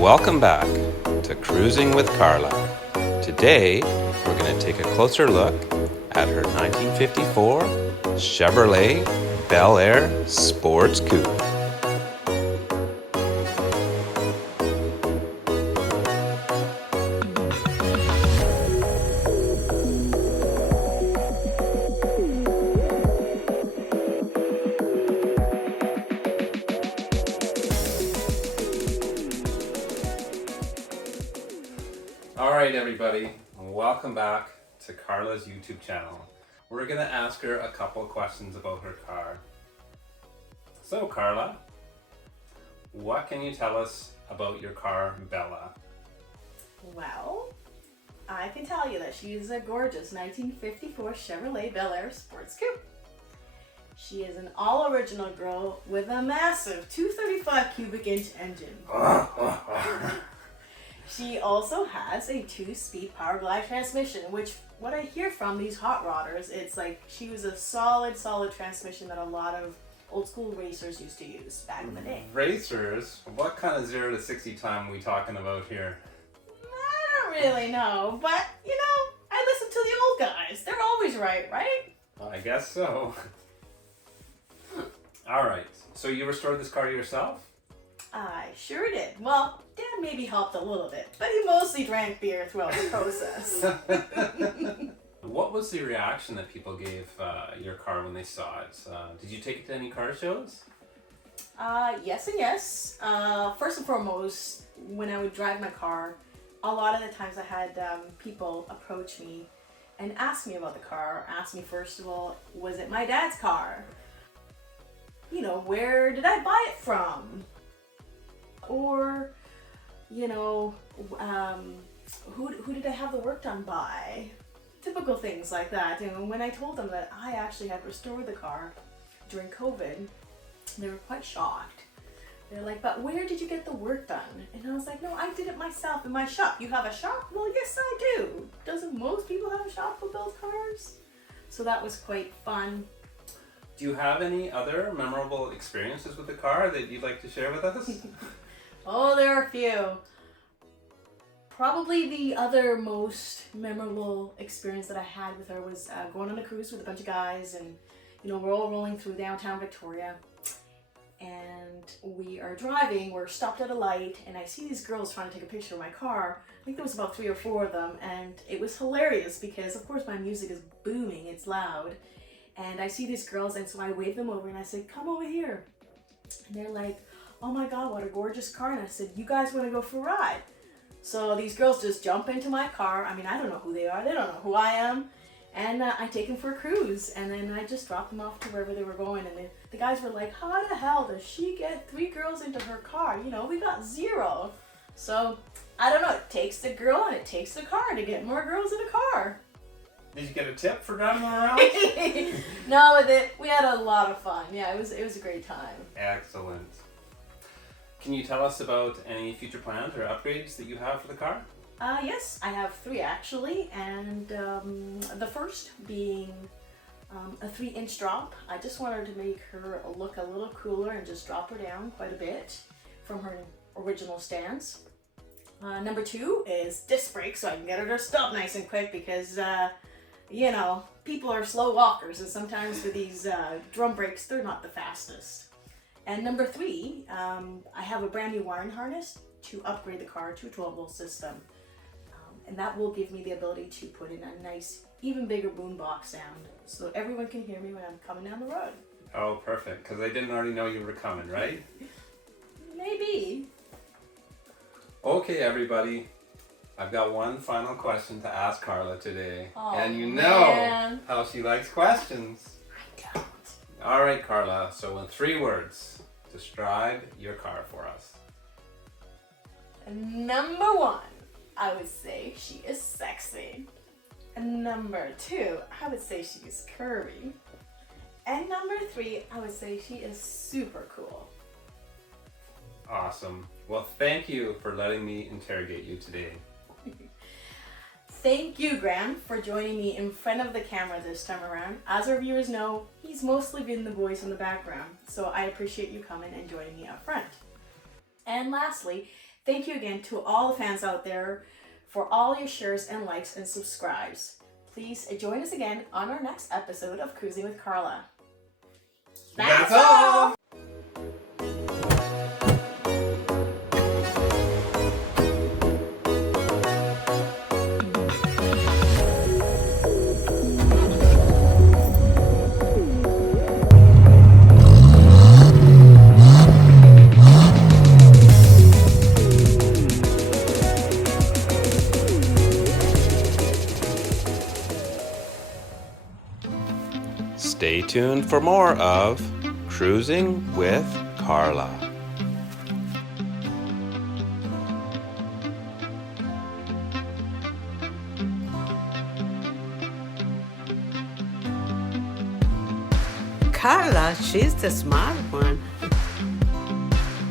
Welcome back to Cruising with Carla. Today, we're going to take a closer look at her 1954 Chevrolet Belair Sports Coupé. Alright everybody, welcome back to Carla's YouTube channel. We're going to ask her a couple questions about her car. So Carla, what can you tell us about your car, Bella? Well, I can tell you that she is a gorgeous 1954 Chevrolet Belair Sports Coupé. She is an all-original girl with a massive 235 cubic inch engine. She also has a 2-speed power glide transmission, which what I hear from these hot rodders, it's like she was a solid transmission that a lot of old school racers used to use back in the day. Racers? What kind of 0 to 60 time are we talking about here? I don't really know, but you know, I listen to the old guys. They're always right? I guess so. Alright, so you restored this car yourself? I sure did. Well, Dad maybe helped a little bit, but he mostly drank beer throughout the process. What was the reaction that people gave your car when they saw it? Did you take it to any car shows? Yes and yes. First and foremost, when I would drive my car, a lot of the times I had people approach me and ask me about the car. Ask me first of all, was it my dad's car? You know, where did I buy it from? Or, you know, who did I have the work done by? Typical things like that. And when I told them that I actually had restored the car during COVID, they were quite shocked. They're like, but where did you get the work done? And I was like, no, I did it myself in my shop. You have a shop? Well, yes, I do. Doesn't most people have a shop who builds cars? So that was quite fun. Do you have any other memorable experiences with the car that you'd like to share with us? Oh, there are a few. Probably the other most memorable experience that I had with her was going on a cruise with a bunch of guys, and you know, we're all rolling through downtown Victoria, and we are driving, we're stopped at a light, and I see these girls trying to take a picture of my car. I think there was about 3 or 4 of them, and it was hilarious because of course my music is booming, it's loud, and I see these girls, and so I wave them over and I said, come over here. And they're like, oh my God, what a gorgeous car. And I said, you guys want to go for a ride? So these girls just jump into my car. I mean, I don't know who they are. They don't know who I am. And I take them for a cruise. And then I just drop them off to wherever they were going. And the guys were like, how the hell does she get 3 girls into her car? You know, we got 0. So I don't know. It takes the girl and it takes the car to get more girls in a car. Did you get a tip for driving them around? No, we had a lot of fun. Yeah, it was a great time. Excellent. Can you tell us about any future plans or upgrades that you have for the car? Yes, I have 3 actually, and the first being a 3-inch drop. I just wanted to make her look a little cooler and just drop her down quite a bit from her original stance. Number 2 is disc brakes, so I can get her to stop nice and quick because, you know, people are slow walkers, and sometimes with these drum brakes, they're not the fastest. And number 3, I have a brand new wiring harness to upgrade the car to a 12-volt system. And that will give me the ability to put in a nice, even bigger boombox sound so everyone can hear me when I'm coming down the road. Oh, perfect, because they didn't already know you were coming, right? Maybe. Okay, everybody. I've got one final question to ask Carla today. Oh, and you know man. how she likes questions. I don't. All right, Carla. So in 3 words, describe your car for us. Number 1, I would say she is sexy. And number 2, I would say she is curvy. And number 3, I would say she is super cool. Awesome. Well, thank you for letting me interrogate you today. Thank you, Graham, for joining me in front of the camera this time around. As our viewers know, he's mostly been the voice in the background, so I appreciate you coming and joining me up front. And lastly, thank you again to all the fans out there for all your shares and likes and subscribes. Please join us again on our next episode of Cruising with Carla. That's all! Stay tuned for more of Cruising with Carla. Carla, she's the smart one.